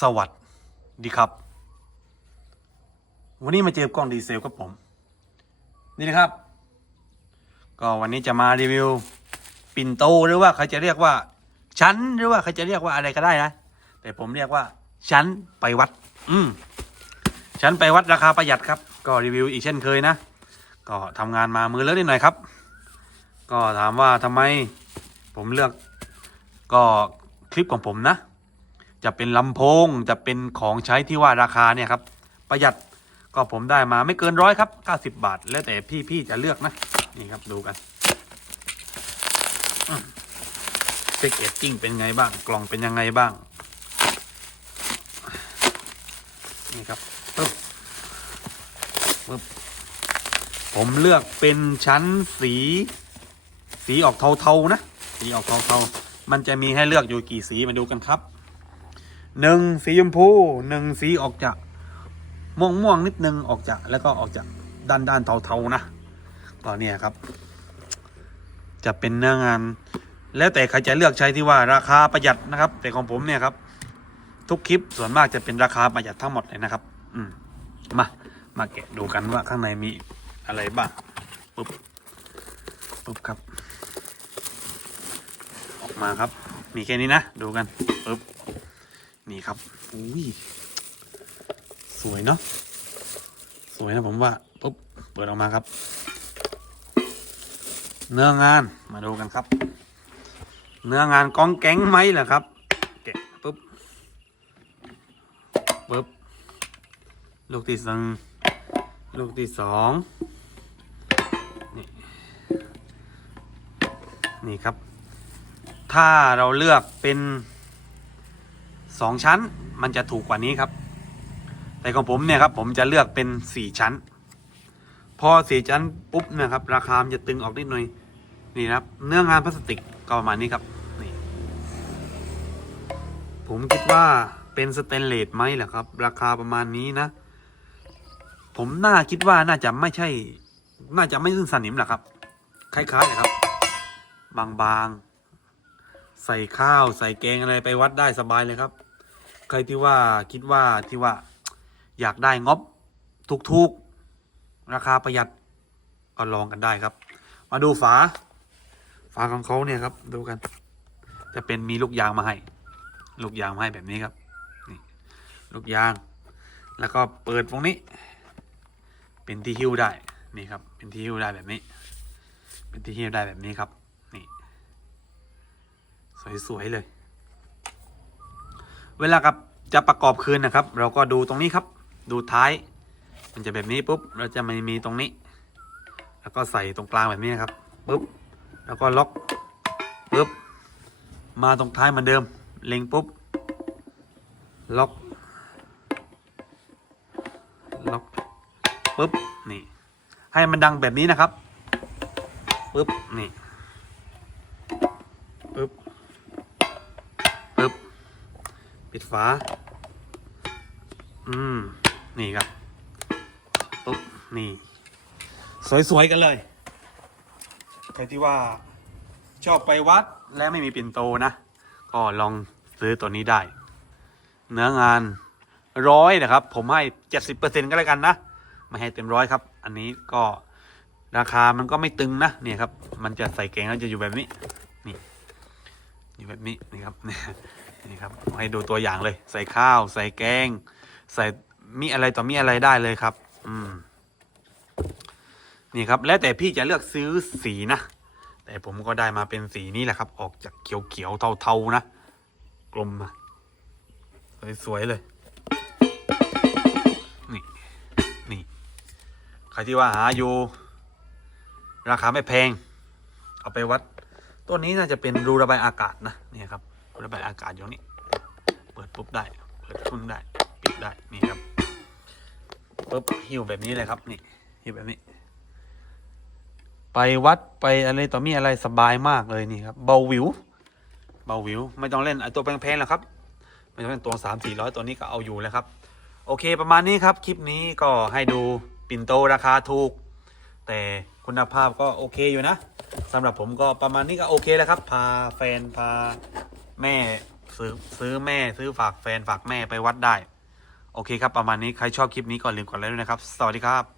สวัสดีครับ วันนี้มาเจอกล้องดีเซลครับผม นี่นะครับ ก็วันนี้จะมารีวิว ปิ่นโตหรือว่าเขาจะเรียกว่า ชั้นหรือว่าเขาจะเรียกว่าอะไรก็ได้นะ แต่ผมเรียกว่า ชั้นไปวัด อืมชั้นไปวัดราคาประหยัดครับ ก็รีวิวอีกเช่นเคยนะ ก็ทำงานมามือเลอะนิดหน่อยครับ ก็ถามว่าทำไมผมเลือก ก็คลิปของผมนะ จะเป็นลำโพง จะเป็นของใช้ที่ว่าราคาเนี่ยครับ ประหยัดก็ผมได้มาไม่เกินร้อยครับ 90 บาท แล้วแต่พี่พี่จะเลือกนะ นี่ครับดูกันเซ็กเอจจิ้งเป็นไงบ้าง กล่องเป็นยังไงบ้าง นี่ครับปึ๊บปึ๊บผมเลือกเป็นชั้นสี สีออกเทาๆนะ สีออกเทาๆ มันจะมีให้เลือกอยู่กี่สีมาดูกันครับ หนึ่งสีชมพูหนึ่งสีออกจากม่วงม่วงนิดนึงออกจากแล้วก็ออกจากด้านด้านเทาๆนะก็เนี่ยครับ จะเป็นเนื้องาน แล้วแต่ใครจะเลือกใช้ที่ว่าราคาประหยัดนะครับ แต่ของผมเนี่ยครับ ทุกคลิปส่วนมากจะเป็นราคาประหยัดทั้งหมดเลยนะครับ อืมมามาแกะดูกันว่าข้างในมีอะไรบ้างปุ๊บปุ๊บครับ ออกมาครับ มีแค่นี้นะ ดูกันปุ๊บ นี่ครับอุ้ยสวยเนาะสวยนะผมว่าปุ๊บเปิดออกมาครับ เนื้องานมาดูกันครับ เนื้องานกองแก๊งไหมเหรอครับแกะปุ๊บปุ๊บลูกที่สองลูกที่สองนี่นี่ครับ ถ้าเราเลือกเป็น สองชั้นมันจะถูกกว่านี้ครับ แต่ของผมเนี่ยครับผมจะเลือกเป็นสี่ชั้น พอสี่ชั้นปุ๊บเนะครับ ราคามันจะตึงออกนิดหน่อยนี่ครับ เนื้องานพลาสติกก็ประมาณนี้ครับนี่ผมคิดว่าเป็นสเตนเลสไหมล่ะครับ ราคาประมาณนี้นะ ผมน่าคิดว่าน่าจะไม่ใช่ น่าจะไม่ซึ่งสนิมแหละครับ คล้ายๆนะครับ บางๆ ใส่ข้าวใส่แกงอะไรไปวัดได้สบายเลยครับ ใครที่ว่าคิดว่าที่ว่าอยากได้งบถูกๆ ราคาประหยัดก็ลองกันได้ครับ มาดูฝา ฝาของเขาเนี่ยครับ ดูกัน จะเป็นมีลูกยางมาให้ ลูกยางมาให้แบบนี้ครับ นี่ ลูกยาง แล้วก็เปิดตรงนี้ เป็นที่หิ้วได้ นี่ครับ เป็นที่หิ้วได้แบบนี้ เป็นที่หิ้วได้แบบนี้ครับ นี่ สวยๆเลย เวลากับจะประกอบคืนนะครับ เราก็ดูตรงนี้ครับ ดูท้าย มันจะแบบนี้ปุ๊บเราจะไม่มีตรงนี้ แล้วก็ใส่ตรงกลางแบบนี้นะครับปุ๊บแล้วก็ล็อกปุ๊บมาตรงท้ายเหมือนเดิม เล็งปุ๊บล็อกล็อกปุ๊บนี่ให้มันดังแบบนี้นะครับปุ๊บนี่ ปิดฝา อืม นี่ครับ ปุ๊บ นี่ สวย ๆ กันเลย ใครที่ว่าชอบไปวัดและไม่มีปิ่นโตนะ ก็ลองซื้อตัวนี้ได้ เนื้องานร้อยนะครับ ผมให้เจ็ดสิบเปอร์เซ็นก็แล้วกันนะ ไม่ให้เต็มร้อยครับ อันนี้ก็ราคามันก็ไม่ตึงนะเนี่ยครับ มันจะใส่เกงแล้วจะอยู่แบบนี้ นี่ อยู่แบบนี้นี่ครับ นี่ครับให้ดูตัวอย่างเลย ใส่ข้าว ใส่แกง ใส่มีอะไรต่อมีอะไรได้เลยครับ อืม นี่ครับ แล้วแต่พี่จะเลือกซื้อสีนะ แต่ผมก็ได้มาเป็นสีนี้แหละครับ ออกจากเขียวๆเทาๆนะ กลมมาสวยๆเลยนี่นี่ใครที่ว่าหาอยู่ ราคาไม่แพง เอาไปวัด ตัวนี้น่าจะเป็นรูระบายอากาศนะ นี่ครับ ระบายอากาศอยู่นี่เปิดปุ๊บได้ เปิดพุ่นได้ ปิดได้ นี่ครับปุ๊บหิวแบบนี้เลยครับ นี่หิวแบบนี้ ไปวัดไปอะไรต่อมีอะไรสบายมากเลยนี่ครับ เบาวิว เบาวิว ไม่ต้องเล่นไอตัวแพงๆแล้วครับ ไม่ต้องเล่นตัวสามสี่ร้อยตัวนี้ก็เอาอยู่แล้วครับ โอเคประมาณนี้ครับ คลิปนี้ก็ให้ดูปิ่นโตราคาถูก แต่คุณภาพก็โอเคอยู่นะสำหรับผมก็ประมาณนี้ก็โอเคแล้วครับ พาแฟนพา แม่ซื้อซื้อแม่ซื้อฝากแฟนฝากแม่ไปวัดได้ โอเคครับ ประมาณนี้ใครชอบคลิปนี้ก่อนลืมกดไลค์ด้วยนะครับ สวัสดีครับ